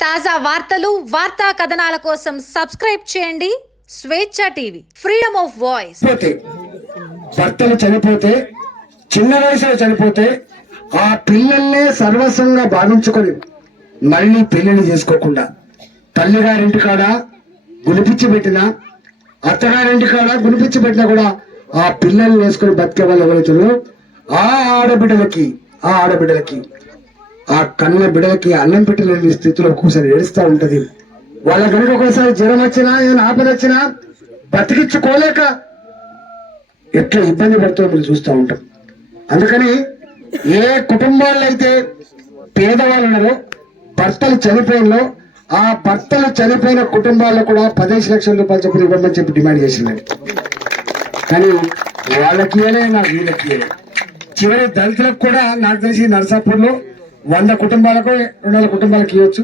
తాజా వార్తలు వార్తా కథనాల కోసం సబ్స్క్రైబ్ చేయండి. స్వేచ్ఛ టీవీ ఫ్రీడమ్ ఆఫ్ వాయిస్. భర్తలు చనిపోతే చిన్న వయసులో చనిపోతే ఆ పిల్లల్నే సర్వస్వంగా భావించుకొని మళ్ళీ పెళ్ళిని చేసుకోకుండా తల్లిగారింటి కాడ గునిపించి పెట్టినా అత్తగారింటి కాడ గునిపించి పెట్టినా కూడా ఆ పిల్లల్ని వేసుకొని బతికే వాళ్ళు ఎవరైతున్నారో ఆ ఆడబిడ్డలకి ఆ ఆడబిడ్డలకి ఆ కన్న బిడలకి అన్నం పెట్టలేని స్థితిలో ఒక్కోసారి ఏడుస్తూ ఉంటది. వాళ్ళ కనుక ఒకసారి జ్వరం వచ్చినా ఏమైనా ఆపద వచ్చినా బతికించుకోలేక ఎట్లా ఇబ్బంది పడుతుందో మీరు చూస్తూ ఉంటాం. అందుకని ఏ కుటుంబాల్లో అయితే పేదవాళ్ళు ఉన్నారో భర్తలు చనిపోయినో ఆ భర్తలు చనిపోయిన కుటుంబాల్లో కూడా పదిహేను లక్షల రూపాయలు చొప్పున ఇవ్వమని చెప్పి డిమాండ్ చేసిందండి. కానీ వాళ్ళకి నాకు వీళ్ళకి చివరి దళితులకు కూడా నాకు తెలిసి నర్సాపూర్లో వంద కుటుంబాలకు రెండు వందల కుటుంబాలకు ఇవ్వచ్చు.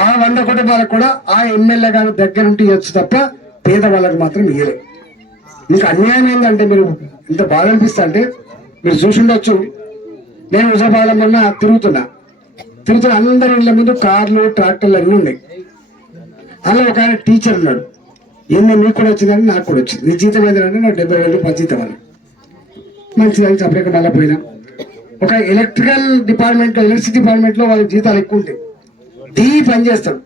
ఆ వంద కుటుంబాలకు కూడా ఆ ఎమ్మెల్యే గారు దగ్గర ఉంటే ఇవ్వచ్చు తప్ప పేదవాళ్ళకు మాత్రం ఇయ్యలేదు మీకు అన్యాయం ఏంటంటే మీరు ఇంత బాధ అనిపిస్తా అంటే మీరు చూసిండొచ్చు నేను హుజాబాద్లో మొన్న తిరుగుతున్నా. తిరుగుతున్న అందరి ఇళ్ళ ముందు కార్లు ట్రాక్టర్లు అన్నీ ఉన్నాయి. అలా ఒక ఆయన టీచర్ ఉన్నాడు. ఏంది మీకు కూడా వచ్చిందని నాకు కూడా వచ్చింది. నీ జీతం ఏంటంటే నాకు డెబ్బై వేలు పది జీతం అని మంచిదని చెప్పలేక మళ్ళీ పోయినా. ఒక ఎలక్ట్రికల్ డిపార్ట్మెంట్లో ఎలక్ట్రిసిటీ డిపార్ట్మెంట్లో వాళ్ళ జీతాలు ఎక్కువ ఉంటాయి డి పనిచేస్తాడు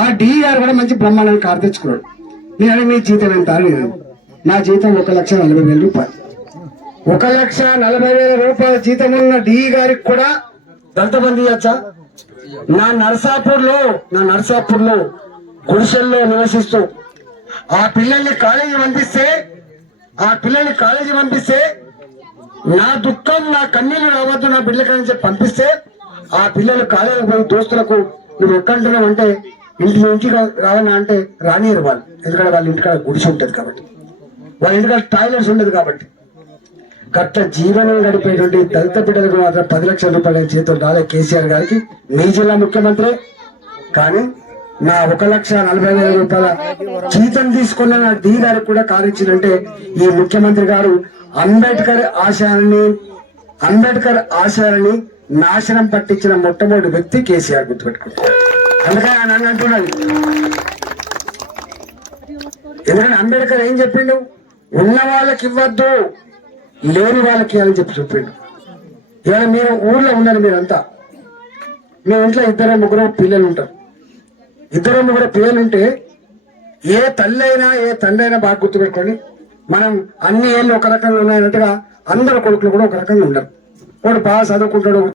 ఆ డి గారు కూడా మంచి బ్రహ్మాండానికి కారు తెచ్చుకున్నాడు. నేను అడిగి మీ జీతం ఎంత? నేను నా జీతం ఒక లక్ష నలభై వేల రూపాయలు. ఒక లక్ష నలభై వేల రూపాయల జీతం ఉన్న డి గారికి కూడా దళిత బంధు ఇవ్వచ్చా నా నర్సాపూర్లో నా నర్సాపూర్లో గుడిసెల్లో నివసిస్తూ ఆ పిల్లల్ని కాలేజీ పంపిస్తే ఆ పిల్లల్ని కాలేజీ పంపిస్తే నా దుఃఖం నా కన్నీళ్ళు రావద్దు నా బిడ్డలకని చెప్పి పంపిస్తే ఆ పిల్లలు కాలేజీకి పోయి దోస్తులకు నువ్వు ఎక్కడుంటున్నావు అంటే ఇంటి ఇంటికి రావాలా అంటే రానియరు వాళ్ళు. ఎందుకంటే వాళ్ళ ఇంటికాడ గుడిసి ఉంటుంది కాబట్టి. వాళ్ళ ఇంటికాడ టాయిలెట్స్ ఉండదు కాబట్టి. గట్ట జీవనం గడిపేటువంటి దళిత బిడ్డలకు మాత్రం పది లక్షల రూపాయల చేతులు రాలే కేసీఆర్ గారికి. మీ జిల్లా ముఖ్యమంత్రి. కానీ నా ఒక లక్ష నలభై వేల రూపాయల జీతం తీసుకున్న నా డీ గారికి కూడా కారు ఇచ్చిందంటే ఈ ముఖ్యమంత్రి గారు అంబేద్కర్ ఆశయాన్ని అంబేద్కర్ ఆశయాలని నాశనం పట్టించిన మొట్టమొదటి వ్యక్తి కేసీఆర్ గుర్తుపెట్టుకుంటారు అందుకని ఆయన అంటున్నాను ఎందుకంటే అంబేద్కర్ ఏం చెప్పిండు? ఉన్న వాళ్ళకి ఇవ్వద్దు లేని వాళ్ళకి అని చెప్పి చెప్పిండు. ఇవాళ మీరు ఊర్లో ఉన్నారు మీరంతా. మీ ఇంట్లో ఇద్దరు ముగ్గురు పిల్లలు ఉంటారు. ఇద్దరు ముగ్గురు పిల్లలు ఉంటే ఏ తల్లి అయినా ఏ తండ్రి అయినా బాగా గుర్తుపెట్టుకోండి. మనం అన్ని ఏళ్ళు ఒక రకంగా ఉన్నాయన్నట్టుగా అందరు కొడుకులు కూడా ఒక రకంగా ఉండరు. వాడు బాగా చదువుకుంటాడు